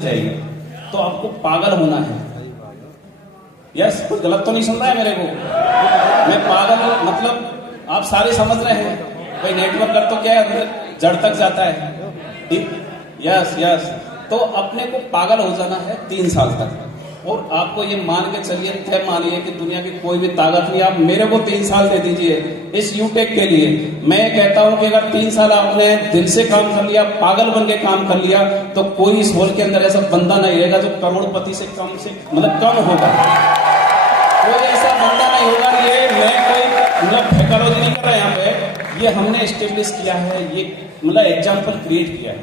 जाएगी तो आपको पागल होना है। यस, कुछ गलत तो नहीं सुन रहा है मेरे को? मैं पागल मतलब आप सारे समझ रहे हैं भाई, नेटवर्क कर तो क्या है जड़ तक जाता है। यस यस, तो अपने को पागल हो जाना है 3 साल तक, और आपको ये मान के चलिए, तय मानिए कि दुनिया की कोई भी ताकत नहीं, आप मेरे को 3 साल दे दीजिए इस यूटेक के लिए। मैं कहता हूं कि अगर 3 साल आपने दिल से काम कर लिया, पागल बन के काम कर लिया, तो कोई इस हॉल के अंदर ऐसा बंदा नहीं रहेगा जो करोड़पति से कम होगा। कोई ऐसा बंदा नहीं होगा। ये मैं कोई मतलब फेकालोजी नहीं कर रहा यहाँ पे, ये हमने एस्टेब्लिश किया है, ये मतलब एग्जाम्पल क्रिएट किया है।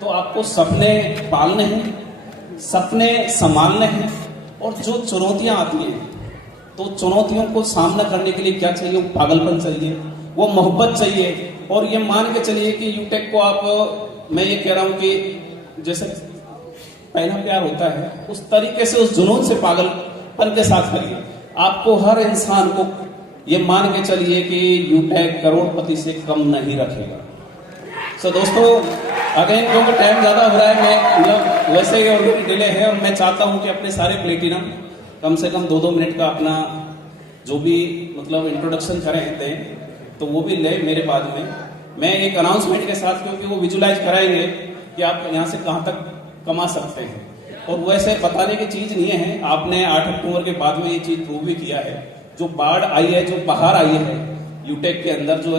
तो आपको सपने पालने हैं, सपने संभालने हैं, और जो चुनौतियां आती हैं तो चुनौतियों को सामना करने के लिए क्या चाहिए? वो पागलपन चाहिए, वो मोहब्बत चाहिए। और ये मान के चलिए कि यूटेक को आप, मैं ये कह रहा हूं कि जैसे पहला प्यार होता है उस तरीके से, उस जुनून से पागलपन के साथ करिए। आपको हर इंसान को ये मान के चलिए कि यूटेक करोड़पति से कम नहीं रखेगा। सो दोस्तों, अगेन क्योंकि टाइम ज्यादा हो रहा है, मैं मतलब वैसे ही ऑलरेडी डिले है, और मैं चाहता हूं कि अपने सारे प्लेटिनम कम से कम 2-2 मिनट का अपना जो भी मतलब इंट्रोडक्शन करें थे तो वो भी ले मेरे बाद में। मैं एक अनाउंसमेंट के साथ, क्योंकि वो विजुलाइज कराएंगे कि आप यहाँ से कहाँ तक कमा सकते हैं। और वैसे बताने की चीज नहीं है, आपने 8 अक्टूबर के बाद में ये चीज प्रूव भी किया है। जो बाढ़ आई है, जो बाहर आई है यूटेक के अंदर, जो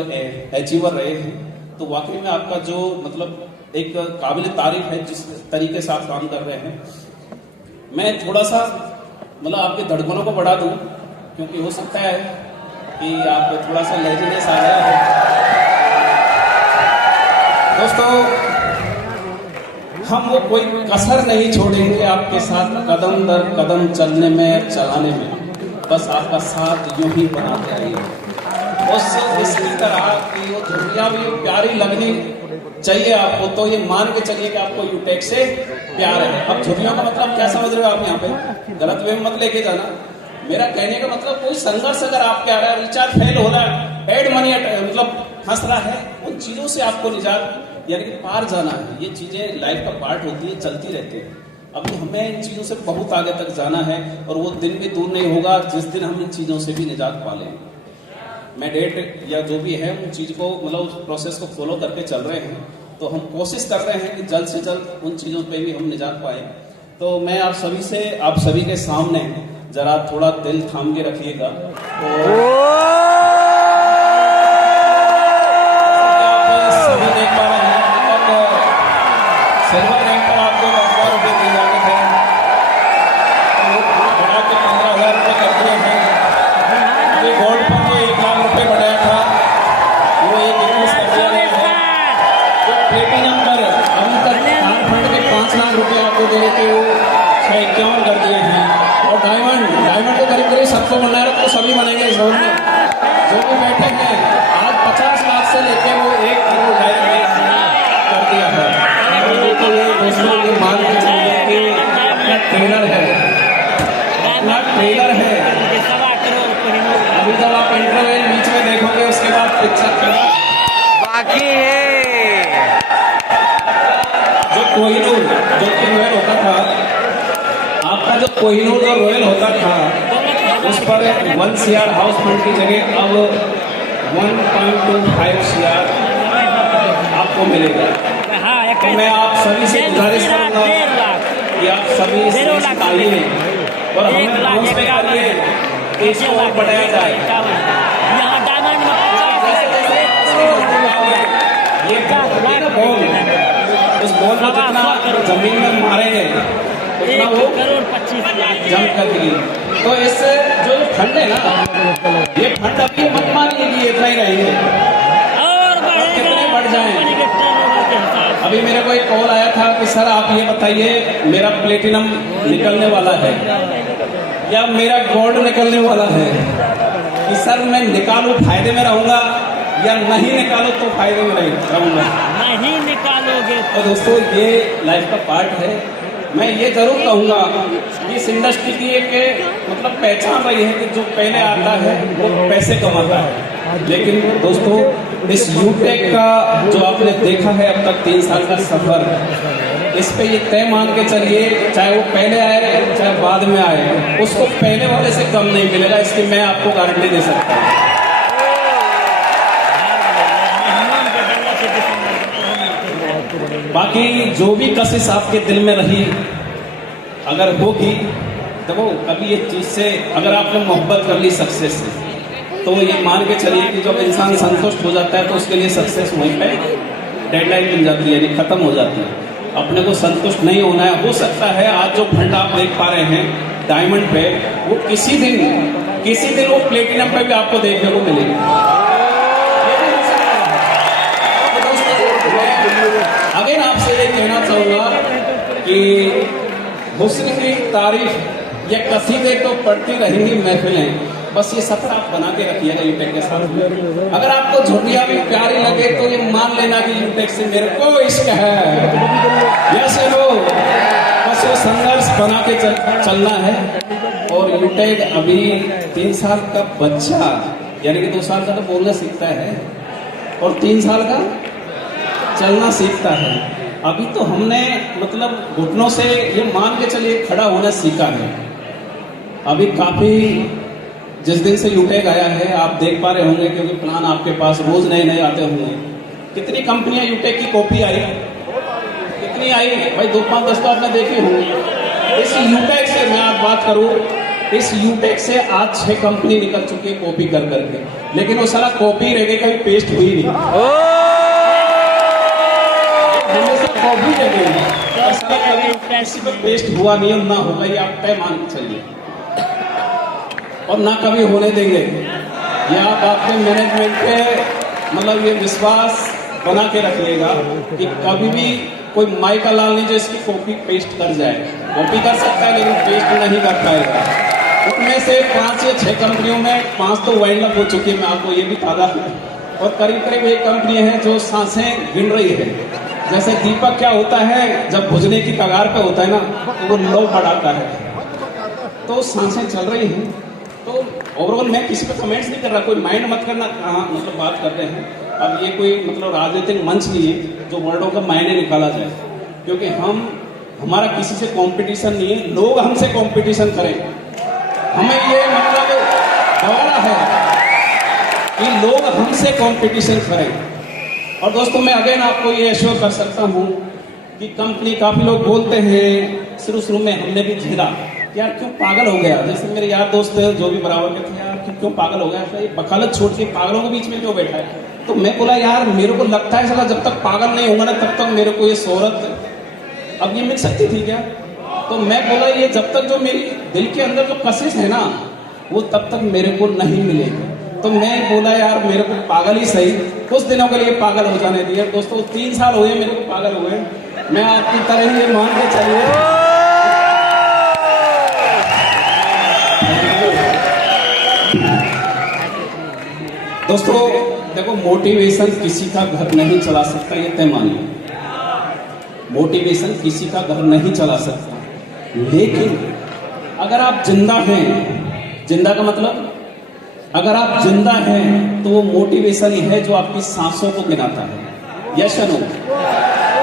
अचीवर रहे हैं, तो वाकई में आपका जो मतलब एक काबिल तारीफ है जिस तरीके से आप काम कर रहे हैं। मैं थोड़ा सा मतलब आपके धड़कनों को बढ़ा दूं, क्योंकि हो सकता है कि आप थोड़ा सा लेजीनेस आ गया है। दोस्तों, हम वो कोई कसर नहीं छोड़ेंगे आपके साथ कदम दर कदम चलने में, चलाने में। बस आपका साथ यूं ही बनाते रहिए। इसकी तरह की वो दुनिया भी प्यारी लगनी चाहिए आपको। तो ये मान के चलिए कि आपको यूटेक से प्यार है। अब झुर्रियों का मतलब क्या समझ रहे हो आप? यहाँ पे गलत वे में मत लेके जाना। मेरा कहने का मतलब कोई संघर्ष अगर आपके आ रहा है, रिचार्ज फेल हो रहा है, एड मनी मतलब फंस रहा है, उन चीजों से आपको निजात यानी कि पार जाना है। ये चीजें लाइफ का पार्ट होती है, चलती रहती है। अभी हमें इन चीजों से बहुत आगे तक जाना है, और वो दिन भी दूर नहीं होगा जिस दिन हम इन चीजों से भी निजात पा लेंगे। मैं डेट या जो भी है उन चीज को मतलब उस प्रोसेस को फॉलो करके चल रहे हैं। तो हम कोशिश कर रहे हैं कि जल्द से जल्द उन चीजों पे भी हम निजात पाए। तो मैं आप सभी के सामने जरा थोड़ा दिल थाम के रखिएगा। तो सभी देख पा रहे हैं सिल्वर रैंक पर आपको 10,000 रुपये दिए जाने थे, बढ़ा के 15,000 रुपये कर दिए हैं। गोल्ड पर जो 1 लाख रुपये बढ़ाया था वो 1,21 कर दिया गया है। जो प्लेटिनम पर अभी तक फंड के 5 लाख रुपये आपको दे रहे थे वो 651 कर दिए हैं। और डायमंड को करीब 700 बना रहे, तो सभी बनेंगे इस हॉल में जो भी बैठे हैं। आज 50 लाख से लेके वो 1 करोड़ डायमंड कर दिया है। तो ये दोस्तों ये मान के चलिए कि अपना ट्रेलर है, अपना ट्रेलर है। अभी जब आप इंटरवल बीच में देखोगे उसके बाद पिक्चर बाकी है। जो कोहिनूर जो कि रॉयल होता था, आपका जो कोहिनूर और रॉयल होता था, उस पर 1 CR हाउस फंड की जगह अब 1.25 CR आपको मिलेगा। तो मैं आप सभी से गुजारिश करूंगा कि आप सभी आइए और हमें अनाउंस करिए, इसको और बढ़ाया जाए। ये बॉल, उस बॉल को जितना जमीन में मारेंगे उतना वो जंप कर दिए। तो इससे जो फंड है ना, ये फंड अभी मत मानिए कि इतना ही रहेंगे, और कितने बढ़ जाए। अभी मेरे को एक कॉल आया था कि सर आप ये बताइए मेरा प्लेटिनम निकलने वाला है या मेरा गोल्ड निकलने वाला है, कि सर मैं निकालूं फायदे में रहूंगा या नहीं निकालो तो फायदे में रहूंगा। नहीं निकालोगे तो दोस्तों ये लाइफ का पार्ट है। मैं ये जरूर कहूंगा कि इस इंडस्ट्री की एक मतलब पहचान रही है कि जो पहले आता है वो पैसे कमाता है। लेकिन दोस्तों इस यूटेक का जो आपने देखा है अब तक 3 साल का सफर, इस पे ये तय मान के चलिए, चाहे वो पहले आए चाहे बाद में आए, उसको पहले वाले से कम नहीं मिलेगा, इसकी मैं आपको गारंटी दे सकता हूँ। बाकी जो भी कशिश आपके दिल में रही अगर होगी, देखो कभी ये चीज से अगर आपने मोहब्बत कर ली सक्सेस से, तो ये मान के चलिए कि जब इंसान संतुष्ट हो जाता है तो उसके लिए सक्सेस वहीं पे डेडलाइन मिल जाती है, खत्म हो जाती है। अपने को संतुष्ट नहीं होना है। हो सकता है आज जो फंड आप देख पा रहे हैं डायमंड पे, वो किसी दिन वो प्लेटिनम पे भी आपको देखने को मिलेगा। अगेन आपसे ये कहना चाहूंगा कि हुस्न की तारीफ या कसीदे तो पढ़ती रहेंगी महफिलें, बस ये सफर आप बना के रखिएगा यूटेक के साथ। अगर आपको झुर्रियां भी प्यारी लगे तो ये मान लेना कि यूटेक से मेरे को इश्क है, यस नो, बस वो संघर्ष बना के चलना है। और यूटेक अभी 3 साल का बच्चा, यानी कि 2 साल का तो बोलना सीखता है और 3 साल का चलना सीखता है। अभी तो हमने मतलब घुटनों से ये मान के चलिए खड़ा होना सीखा है। अभी काफी जिस दिन से यूटेक आया है आप देख पा रहे होंगे, क्योंकि प्लान आपके पास रोज नए आते होंगे। कितनी कंपनियां यूटेक की कॉपी आई, कितनी आई भाई, 2-5-10 तो आपने देखी होंगी। इस यूटेक से मैं आज बात करूं, इस यूटेक से आज 6 कंपनी निकल चुकी है कॉपी कर करके, लेकिन वो सारा कॉपी रह गई, कभी पेस्ट हुई नहीं। कॉपी रह गई, कभी किसी पर पेस्ट हुआ नहीं और ना होगा, ये आप तय मान के चलिए, और ना कभी होने देंगे। ये आप अपने मैनेजमेंट पे मतलब ये विश्वास बना के रखिएगा कि कभी भी कोई माई का लाल नहीं जो इसकी कॉपी पेस्ट कर जाए। कॉपी कर सकता है लेकिन पेस्ट नहीं कर पाएगा। उनमें से 5 या 6 कंपनियों में 5 तो वाइंड अप हो चुकी है, मैं आपको ये भी ताजा, और करीब करीब 1 कंपनी है जो सांसें गिन रही है। जैसे दीपक क्या होता है, जब बुझने की कगार पे होता है ना, तो वो लो बढ़ाता है, तो सांसें चल रही हैं। तो ओवरऑल मैं किसी पे कमेंट्स नहीं कर रहा, कोई माइंड मत करना, कहाँ मतलब बात कर रहे हैं। अब ये कोई मतलब राजनीतिक मंच नहीं है जो वर्डों का मायने निकाला जाए, क्योंकि हमारा किसी से कंपटीशन नहीं है, लोग हमसे कंपटीशन करें। हमें ये मतलब गवारा है कि लोग हमसे कंपटीशन करें। और दोस्तों मैं अगेन आपको ये एश्योर कर सकता हूँ कि कंपनी, काफी लोग बोलते हैं, शुरू में हमने भी झेला, यार क्यों पागल हो गया। जैसे मेरे यार दोस्त जो भी बराबर के थे, यार क्यों पागल हो गया, ये बखालत छोड़ के पागलों के बीच में क्यों बैठा है। तो मैं बोला यार मेरे को लगता है साला जब तक पागल नहीं होगा ना तब तक मेरे को ये शोहरत अब ये मिल सकती थी क्या। तो मैं बोला ये जब तक जो मेरी दिल के अंदर जो कशिश है ना वो तब तक मेरे को नहीं मिलेगी। तो मैं बोला यार मेरे को पागल ही सही, कुछ दिनों के लिए पागल हो जाने दिए। दोस्तों 3 साल हुए मेरे को पागल हुए, मैं आपकी तरह ही मान के चलिए। दोस्तों देखो, मोटिवेशन किसी का घर नहीं चला सकता, ये तय मानिए। मोटिवेशन किसी का घर नहीं चला सकता, लेकिन अगर आप जिंदा हैं, जिंदा का मतलब अगर आप जिंदा हैं तो वो मोटिवेशन ही है जो आपकी सांसों को गिनाता है। यस नो,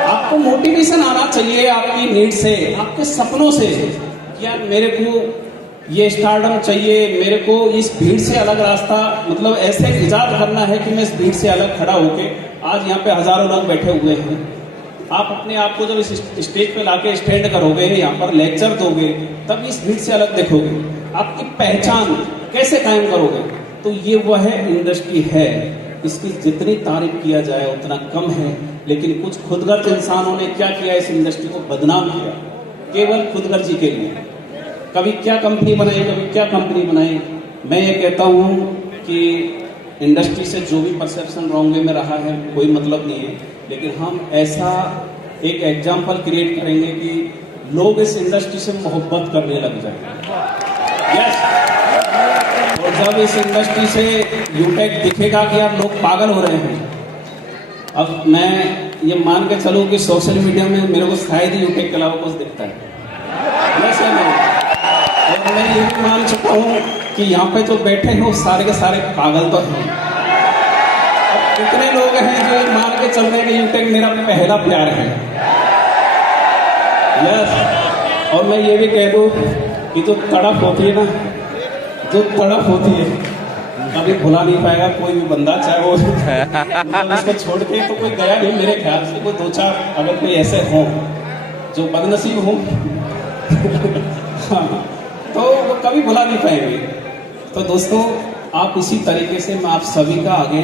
आपको मोटिवेशन आना चाहिए आपकी नीड से, आपके सपनों से। यार मेरे को ये स्टारडम चाहिए, मेरे को इस भीड़ से अलग रास्ता, मतलब ऐसे इजाद करना है कि मैं इस भीड़ से अलग खड़ा होके, आज यहाँ पे हजारों लोग बैठे हुए हैं, आप अपने आप को जब इस स्टेज पे लाके स्टैंड करोगे, यहाँ पर लेक्चर दोगे, तब इस भीड़ से अलग देखोगे, आपकी पहचान कैसे कायम करोगे। तो ये वह इंडस्ट्री है, इसकी जितनी तारीफ किया जाए उतना कम है। लेकिन कुछ खुदगर्ज इंसानों ने क्या किया, इस इंडस्ट्री को बदनाम किया केवल खुदगर्जी के लिए। कभी क्या कंपनी बनाई, कभी क्या कंपनी बनाई। मैं ये कहता हूँ कि इंडस्ट्री से जो भी परसेप्शन रॉन्ग वे में रहा है कोई मतलब नहीं है, लेकिन हम ऐसा एक एग्जाम्पल क्रिएट करेंगे कि लोग इस इंडस्ट्री से मोहब्बत करने लग जाए। यस, और जब इस इंडस्ट्री से यूटेक दिखेगा कि यार लोग पागल हो रहे हैं। अब मैं ये मान के चलूँ कि सोशल मीडिया में मेरे को शायद ही यूटेक के अलावा कुछ दिखता है, और मैं ये भी मान चुका हूँ कि यहाँ पे जो बैठे हैं वो सारे के सारे पागल तो हैं। अब कितने लोग हैं जो मान के चल रहे हैं कि यूटेक मेरा पहला प्यार है। यस, और मैं ये भी कह दूं कि जो तड़प होती है ना, जो तड़प होती है कभी भुला नहीं पाएगा कोई भी बंदा, चाहे वो मतलब इसको छोड़ के तो कोई गया नहीं मेरे ख्याल से। कोई दो चार अगर कोई ऐसे हो जो बदनसीब हो हाँ, तो वो कभी भुला नहीं पाएंगे। तो दोस्तों, आप इसी तरीके से मैं आप सभी का आगे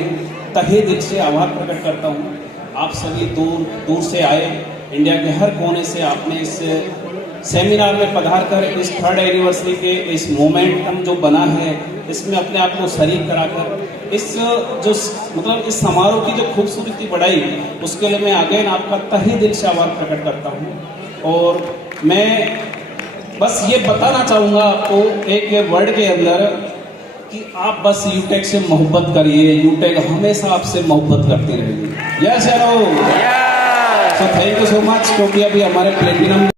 तहे दिल से आभार प्रकट करता हूँ। आप सभी दूर दूर से आए, इंडिया के हर कोने से आपने इस सेमिनार में पधार कर इस 3rd एनिवर्सरी के इस मोमेंटम जो बना है इसमें अपने आप को शरीक कराकर इस जो मतलब इस समारोह की जो खूबसूरती बढ़ाई, उसके लिए मैं अगेन आपका तहे दिल से आभार प्रकट करता हूँ। और मैं बस ये बताना चाहूँगा आपको एक वर्ड के अंदर कि आप बस यूटेक से मोहब्बत करिए, यूटेक हमेशा आपसे मोहब्बत करती रहेगी। Yes, hello, so thank you so much, क्योंकि अभी हमारे प्लेटिनम